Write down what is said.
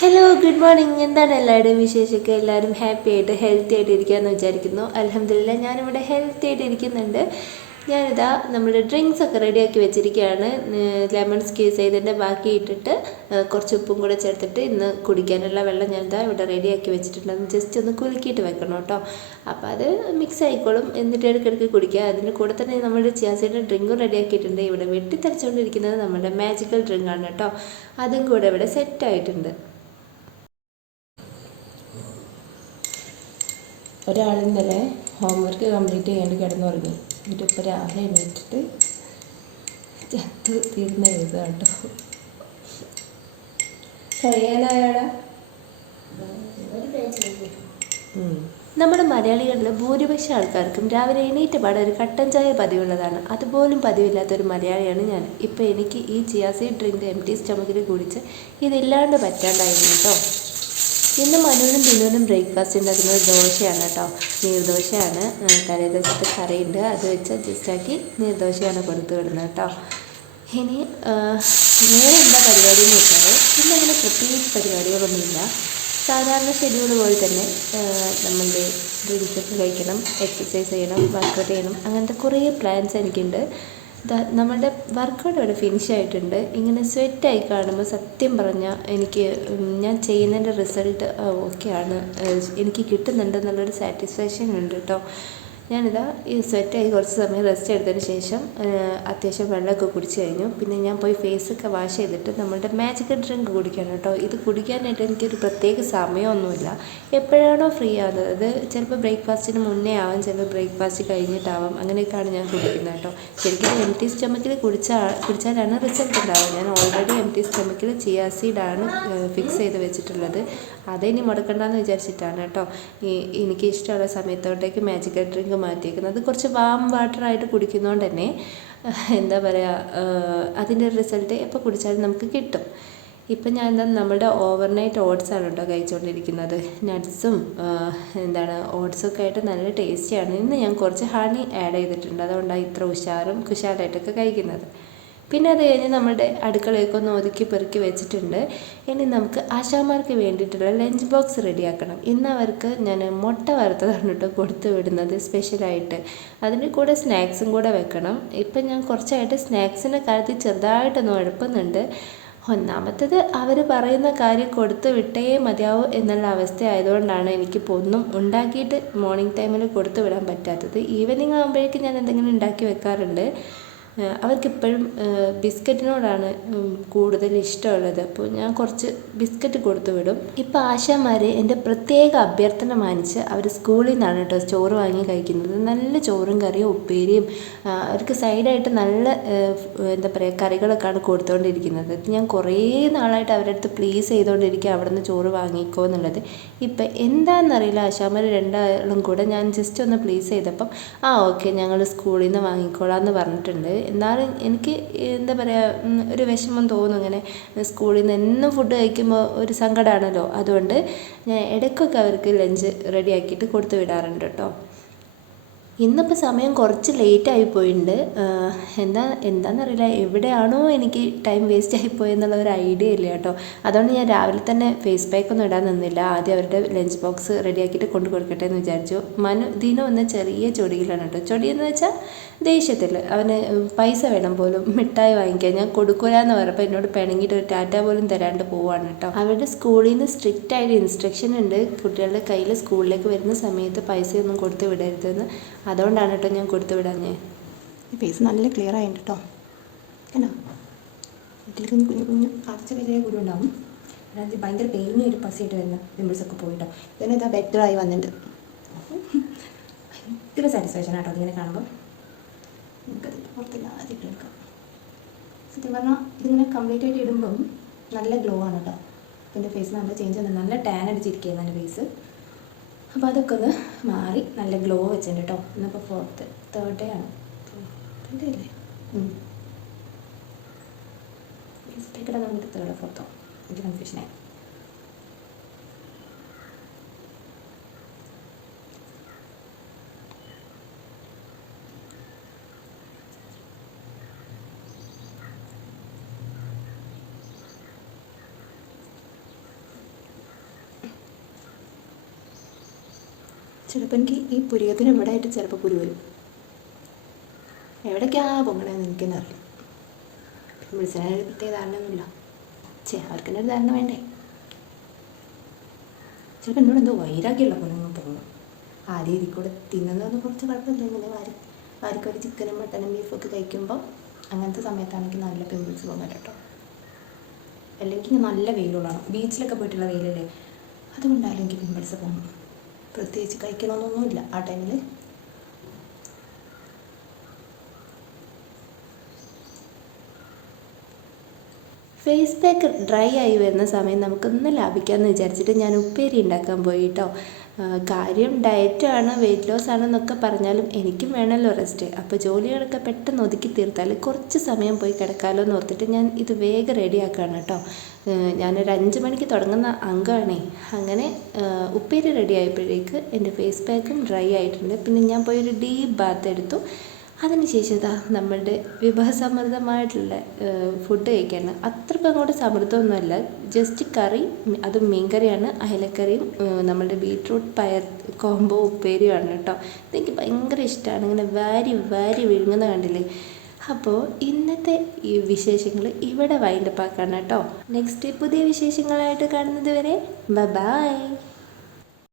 Hello good morning എന്താണ് എല്ലാവരുടെയും വിശേഷമൊക്കെ? എല്ലാവരും ഹാപ്പി ആയിട്ട് ഹെൽത്തി ആയിട്ട് ഇരിക്കാമെന്ന് വിചാരിക്കുന്നു. അലഹമില്ല ഞാനിവിടെ ഹെൽത്തി ആയിട്ട് ഇരിക്കുന്നുണ്ട്. ഞാനിതാ നമ്മുടെ ഡ്രിങ്ക്സ് ഒക്കെ റെഡിയാക്കി വെച്ചിരിക്കുകയാണ്. ലെമൺ സ്ക്യൂസ് ചെയ്തതിന്റെ ബാക്കി ഇട്ടിട്ട് കുറച്ച് ഉപ്പും കൂടെ ചേർത്തിട്ട് ഇന്ന് കുടിക്കാനുള്ള വെള്ളം ഞാനിതാ ഇവിടെ റെഡിയാക്കി വെച്ചിട്ടുണ്ട് അത് ജസ്റ്റ് ഒന്ന് കുലുക്കിയിട്ട് വെക്കണം കേട്ടോ. അപ്പോൾ അത് മിക്സ് ആയിക്കോളും. എന്നിട്ട് ഇടയ്ക്കിടയ്ക്ക് കുടിക്കുക. അതിന്റെ കൂടെ തന്നെ നമ്മുടെ ചിയാസൈഡ് ഡ്രിങ്കും റെഡിയാക്കിയിട്ടുണ്ട് ഇവിടെ വെട്ടിത്തരച്ചുകൊണ്ടിരിക്കുന്നത് നമ്മുടെ മാജിക്കൽ ഡ്രിങ്കാണ് കേട്ടോ. അതും കൂടെ ഇവിടെ സെറ്റ് ഒരാൾ ഇന്നലെ ഹോംവർക്ക് കംപ്ലീറ്റ് ചെയ്യാണ്ട് കിടന്നുറങ്ങി. എന്നിട്ട് ഇപ്പോൾ രാവിലെ എണീറ്റിട്ട് ചത്ത് തീർന്ന എഴുതുക കേട്ടോ കഴിയാനായാടാ നമ്മുടെ മലയാളികളിൽ ഭൂരിപക്ഷം ആൾക്കാർക്കും രാവിലെ എണീറ്റ പാടെ ഒരു കട്ടൻ ചായ പതിവുള്ളതാണ്. അതുപോലും പതിവില്ലാത്ത ഒരു മലയാളിയാണ് ഞാൻ. ഇപ്പോൾ എനിക്ക് ഈ ചിയാസി ഡ്രിങ്ക് എം ടി സ്റ്റമക്കിൽ കുടിച്ച് ഇതില്ലാണ്ട് പറ്റാണ്ടായിരുന്നു കേട്ടോ. ഇന്ന് മനുവിനും ബിനുവിനും ബ്രേക്ക്ഫാസ്റ്റ് ഉണ്ടാക്കുന്നത് ദോശയാണ് കേട്ടോ. നീർദോശയാണ് തലേ ദിവസത്തെ കറിയുണ്ട്. അത് വെച്ച് അഡ്ജസ്റ്റാക്കി നീർദോശയാണ് കൊടുത്തു വിടുന്നത് കേട്ടോ. ഇനി വേറെ എന്താ പരിപാടി എന്ന് വെച്ചാൽ ഇന്ന് അങ്ങനെ പ്രത്യേകിച്ച് പരിപാടികളൊന്നുമില്ല. സാധാരണ ഷെഡ്യൂൾ പോലെ തന്നെ നമ്മളുടെ ഡ്രിങ്ക്സ് ഒക്കെ കഴിക്കണം എക്സസൈസ് ചെയ്യണം വർക്കൗട്ട് ചെയ്യണം അങ്ങനത്തെ കുറേ പ്ലാൻസ് എനിക്കുണ്ട്. ദാ നമ്മുടെ വർക്കൗട്ട് ഇവിടെ ഫിനിഷ് ആയിട്ടുണ്ട്. ഇങ്ങനെ സ്വെറ്റായി കാണുമ്പോൾ സത്യം പറഞ്ഞാൽ എനിക്ക് ഞാൻ ചെയ്യുന്നതിന്റെ റിസൾട്ട് ഓക്കെയാണ് എനിക്ക് കിട്ടുന്നുണ്ടെന്നുള്ളൊരു സാറ്റിസ്ഫാക്ഷൻ ഉണ്ട് കേട്ടോ ഞാനിതാ ഈ സ്വെറ്റായി കുറച്ച് സമയം റെസ്റ്റ് എടുത്തതിന് ശേഷം അത്യാവശ്യം വെള്ളമൊക്കെ കുടിച്ച് കഴിഞ്ഞു. പിന്നെ ഞാൻ പോയി ഫേസൊക്കെ വാഷ് ചെയ്തിട്ട് നമ്മളുടെ മാജിക്കൽ ഡ്രിങ്ക് കുടിക്കണം കേട്ടോ. ഇത് കുടിക്കാനായിട്ട് എനിക്കൊരു പ്രത്യേക സമയമൊന്നുമില്ല. എപ്പോഴാണോ ഫ്രീ ആവുന്നത്. അത് ചിലപ്പോൾ ബ്രേക്ക്ഫാസ്റ്റിന് മുന്നേ ആവാം ചിലപ്പോൾ ബ്രേക്ക്ഫാസ്റ്റ് കഴിഞ്ഞിട്ടാവാം. അങ്ങനെയൊക്കെയാണ് ഞാൻ കുടിക്കുന്നത് കേട്ടോ. ശരിക്കും എം ടി സ്റ്റൊമക്കിൽ കുടിച്ചാൽ കുടിച്ചാലാണ് റിസൾട്ട് ഉണ്ടാവുക. ഞാൻ ഓൾറെഡി എം ടി സ്റ്റൊമക്കിൽ ചിയാസീഡാണ് ഫിക്സ് ചെയ്ത് വെച്ചിട്ടുള്ളത്. അതിനി മുടക്കണ്ടെന്ന് വിചാരിച്ചിട്ടാണ് കേട്ടോ. ഈ എനിക്ക് ഇഷ്ടമുള്ള സമയത്തോട്ടേക്ക് മാജിക്കൽ ഡ്രിങ്ക് മാറ്റിയേക്കുന്നത്. അത് കുറച്ച് വാം വാട്ടറായിട്ട് കുടിക്കുന്നതുകൊണ്ട് തന്നെ എന്താ പറയുക അതിന്റെ റിസൾട്ട് എപ്പോൾ കുടിച്ചാലും നമുക്ക് കിട്ടും. ഇപ്പം ഞാൻ എന്താ നമ്മുടെ ഓവർനൈറ്റ് ഓട്സ് ആണ് കേട്ടോ കഴിച്ചുകൊണ്ടിരിക്കുന്നത് നട്ട്സും എന്താണ് ഓട്സൊക്കെ ആയിട്ട് നല്ല ടേസ്റ്റിയാണ് ഇന്ന് ഞാൻ കുറച്ച് ഹണി ആഡ് ചെയ്തിട്ടുണ്ട്. അതുകൊണ്ടാണ് ഇത്ര ഉഷാറും കുശാലായിട്ടൊക്കെ കഴിക്കുന്നത്. പിന്നെ അത് കഴിഞ്ഞ് നമ്മുടെ അടുക്കളയൊക്കെ ഒന്ന് ഒതുക്കി പെറുക്കി വെച്ചിട്ടുണ്ട്. ഇനി നമുക്ക് ആശാമാർക്ക് വേണ്ടിയിട്ടുള്ള ലഞ്ച് ബോക്സ് റെഡിയാക്കണം. ഇന്ന് അവർക്ക് ഞാൻ മുട്ട വറുത്തതാണ് കേട്ടോ കൊടുത്തു വിടുന്നത് സ്പെഷ്യലായിട്ട് അതിന്റെ കൂടെ സ്നാക്സും കൂടെ വെക്കണം. ഇപ്പം ഞാൻ കുറച്ചായിട്ട് സ്നാക്സിന്റെ കാര്യത്തിൽ ചെറുതായിട്ടൊന്ന് ഉഴപ്പുന്നുണ്ട് ഒന്നാമത്തത് അവർ പറയുന്ന കാര്യം കൊടുത്തു വിട്ടേ മതിയാവൂ എന്നുള്ള അവസ്ഥ ആയതുകൊണ്ടാണ് എനിക്കിപ്പോൾ ഒന്നും ഉണ്ടാക്കിയിട്ട് മോർണിംഗ് ടൈമിൽ കൊടുത്തു വിടാൻ പറ്റാത്തത്. ഈവനിങ് ആകുമ്പോഴേക്കും ഞാൻ എന്തെങ്കിലും ഉണ്ടാക്കി വെക്കാറുണ്ട്. അവർക്കിപ്പോഴും ബിസ്ക്കറ്റിനോടാണ് കൂടുതൽ ഇഷ്ടമുള്ളത്. അപ്പോൾ ഞാൻ കുറച്ച് ബിസ്ക്കറ്റ് കൊടുത്തു വിടും. ഇപ്പോൾ ആശാമാർ എന്റെ പ്രത്യേക അഭ്യർത്ഥന മാനിച്ച് അവർ സ്കൂളിൽ നിന്നാണ് കേട്ടോ ചോറ് വാങ്ങി കഴിക്കുന്നത്. നല്ല ചോറും കറിയും ഉപ്പേരിയും അവർക്ക് സൈഡായിട്ട് നല്ല എന്താ പറയുക കറികളൊക്കെയാണ് കൊടുത്തുകൊണ്ടിരിക്കുന്നത് ഞാൻ കുറേ നാളായിട്ട് അവരുടെ അടുത്ത് പ്ലീസ് ചെയ്തുകൊണ്ടിരിക്കുക അവിടെ നിന്ന് ചോറ് വാങ്ങിക്കോ എന്നുള്ളത്. ഇപ്പം എന്താണെന്നറിയില്ല ആശാമാർ രണ്ടാളും കൂടെ ഞാൻ ജസ്റ്റ് ഒന്ന് പ്ലീസ് ചെയ്തപ്പം ആ ഓക്കെ ഞങ്ങൾ സ്കൂളിൽ നിന്ന് വാങ്ങിക്കോളാം എന്ന് പറഞ്ഞിട്ടുണ്ട്. എന്നാലും എനിക്ക് എന്താ പറയുക ഒരു വിഷമം തോന്നും ഇങ്ങനെ. സ്കൂളിൽ നിന്ന് എന്നും ഫുഡ് കഴിക്കുമ്പോൾ ഒരു സങ്കടമാണല്ലോ അതുകൊണ്ട് ഞാൻ ഇടയ്ക്കൊക്കെ അവർക്ക് ലഞ്ച് റെഡിയാക്കിയിട്ട് കൊടുത്തു വിടാറുണ്ട് കേട്ടോ. ഇന്നിപ്പോൾ സമയം കുറച്ച് ലേറ്റ് പോയിട്ടുണ്ട് എന്താ എന്താണെന്നറിയില്ല എവിടെയാണോ എനിക്ക് ടൈം വേസ്റ്റ് ആയി പോയെന്നുള്ള ഒരു ഐഡിയ ഇല്ല കേട്ടോ. അതുകൊണ്ട് ഞാൻ രാവിലെ തന്നെ ഫേസ് പാക്ക് ഒന്നും ഇടാൻ നിന്നില്ല. ആദ്യം അവരുടെ ലഞ്ച് ബോക്സ് റെഡിയാക്കിയിട്ട് കൊണ്ടു കൊടുക്കട്ടെ എന്ന് വിചാരിച്ചു. മനു ദിനം എന്ന ചെറിയ ചൊടിയിലാണ് കേട്ടോ. ചൊടിയെന്ന് വെച്ചാൽ ദേഷ്യത്തിൽ അവന് പൈസ വേണം പോലും. മിഠായി വാങ്ങിക്കാൻ. ഞാൻ കൊടുക്കൂല എന്ന് പറഞ്ഞപ്പോൾ എന്നോട് പിണങ്ങിയിട്ട് ഒരു ടാറ്റ പോലും തരാണ്ട് പോവാണ് കേട്ടോ. അവരുടെ സ്കൂളിൽ നിന്ന് സ്ട്രിക്റ്റ് ആയിട്ട് ഇൻസ്ട്രക്ഷൻ ഉണ്ട്. കുട്ടികളുടെ കയ്യിൽ സ്കൂളിലേക്ക് വരുന്ന സമയത്ത് പൈസയൊന്നും കൊടുത്ത് വിടരുതെന്ന്. അതുകൊണ്ടാണ് കേട്ടോ ഞാൻ കൊടുത്തു വിടാഞ്ഞേ. ഈ ഫേസ് നല്ല ക്ലിയർ ആയിട്ടുണ്ട് കേട്ടോ കണ്ടോ? ഇതിൽ കുഞ്ഞു കുഞ്ഞു കുഞ്ഞു കുറച്ച് വലിയ കൂടി ഉണ്ടാവും. അതായത് ഭയങ്കര പെയിനി ഒരു പസിയിട്ട് വരുന്ന പിമ്പിൾസ് ഒക്കെ പോയിട്ടോ ഇതിന് ഇതാ ആയി വന്നിട്ടുണ്ട്. ഭയങ്കര സാറ്റിസ്ഫാക്ഷൻ ആട്ടോ ഇങ്ങനെ കാണുമ്പോൾ നമുക്കത് പുറത്തില്ലാതെ സത്യം പറഞ്ഞാൽ ഇതിങ്ങനെ കംപ്ലീറ്റ് ആയിട്ട് ഇടുമ്പം നല്ല ഗ്ലോ ആണ് കേട്ടോ എന്റെ ഫേസ് നല്ല ചേഞ്ച് ആണ്. നല്ല ടാൻ അടിച്ചിരിക്കുകയാണ് എന്റെ ഫേസ് അപ്പോൾ അതൊക്കെ ഒന്ന് മാറി നല്ല ഗ്ലോ വെച്ചിട്ടുണ്ട് കേട്ടോ ഇന്നിപ്പോൾ ഫോർത്ത് തേർഡ് ഡേ ആണ്. തേർഡ് ഡേ അല്ലേ? നമുക്ക് തേർഡ് ഫോർത്തോ എനിക്ക് കൺഫ്യൂഷനായി ചിലപ്പോൾ എനിക്ക് ഈ പുരികത്തിന് ഇവിടെ ആയിട്ട് ചിലപ്പോൾ കുരു വരും? എവിടേക്കാ പൊങ്ങണേന്ന് എനിക്കെന്നെ അറിയില്ല വിളിച്ചതിന് ഒരു പ്രത്യേക ധാരണയൊന്നുമില്ല. ചേ അവർക്ക് ഒരു ധാരണ വേണ്ടേ? ചിലപ്പോൾ എന്നോട് എന്തോ വൈരാഗ്യമുള്ള പോലെ തോന്നുന്നു തോന്നും. ആ രീതി കൂടെ തിന്നുന്നതൊന്നും കുറച്ച് കുഴപ്പമില്ല ഇങ്ങനെ വാരി വാരിക്കൊരു ചിക്കനും മട്ടനും ബീഫൊക്കെ കഴിക്കുമ്പോൾ അങ്ങനത്തെ സമയത്താണെങ്കിൽ നല്ല പിമ്പിൾസ് തോന്നില്ല കേട്ടോ. അല്ലെങ്കിൽ നല്ല വെയിലുള്ളതാണ്. ബീച്ചിലൊക്കെ പോയിട്ടുള്ള വെയിലല്ലേ? അതുകൊണ്ടാണ് എനിക്ക് പിമ്പിൾസ് പോകും പ്രത്യേകിച്ച് കഴിക്കണമെന്നൊന്നുമില്ല ആ ടൈമിൽ ഫേസ് പാക്ക് ഡ്രൈ ആയി വരുന്ന സമയം നമുക്കൊന്ന് ലാഭിക്കാമെന്ന് വിചാരിച്ചിട്ട് ഞാൻ ഉപ്പേരി ഉണ്ടാക്കാൻ പോയി കേട്ടോ കാര്യം ഡയറ്റാണ് വെയിറ്റ് ലോസ് ആണെന്നൊക്കെ പറഞ്ഞാലും എനിക്കും വേണമല്ലോ റെസ്റ്റ് അപ്പോൾ ജോലികളൊക്കെ പെട്ടെന്ന് ഒതുക്കി തീർത്താൽ കുറച്ച് സമയം പോയി കിടക്കാമല്ലോ എന്ന് ഓർത്തിട്ട് ഞാൻ ഇത് വേഗം റെഡിയാക്കുകയാണ് കേട്ടോ. ഞാനൊരു അഞ്ച് മണിക്ക് തുടങ്ങുന്ന അംഗമാണേ അങ്ങനെ ഉപ്പേരി റെഡി ആയപ്പോഴേക്ക് എന്റെ ഫേസ് പാക്കും ഡ്രൈ ആയിട്ടുണ്ട്. പിന്നെ ഞാൻ പോയി ഒരു ഡീപ്പ് ബാത്ത് എടുത്തു. അതിനുശേഷം ഇതാ നമ്മളുടെ വിഭവസമൃദ്ധമായിട്ടുള്ള ഫുഡ് കഴിക്കാണ് അത്രയ്ക്ക് അങ്ങോട്ട് സമൃദ്ധമൊന്നുമല്ല. ജസ്റ്റ് കറി അത് മീൻ കറിയാണ് അയലക്കറിയും നമ്മളുടെ ബീട്രൂട്ട് പയർ കോംബോ ഉപ്പേരിയുമാണ് കേട്ടോ. ഇതെനിക്ക് ഭയങ്കര ഇഷ്ടമാണ് ഇങ്ങനെ വാരി വാരി വിഴുങ്ങുന്ന കണ്ടില്ലേ? അപ്പോൾ ഇന്നത്തെ ഈ വിശേഷങ്ങൾ ഇവിടെ വൈൻഡപ്പ് ആക്കാണ് കേട്ടോ. നെക്സ്റ്റ് പുതിയ വിശേഷങ്ങളായിട്ട് കാണുന്നത് വരെ ബൈ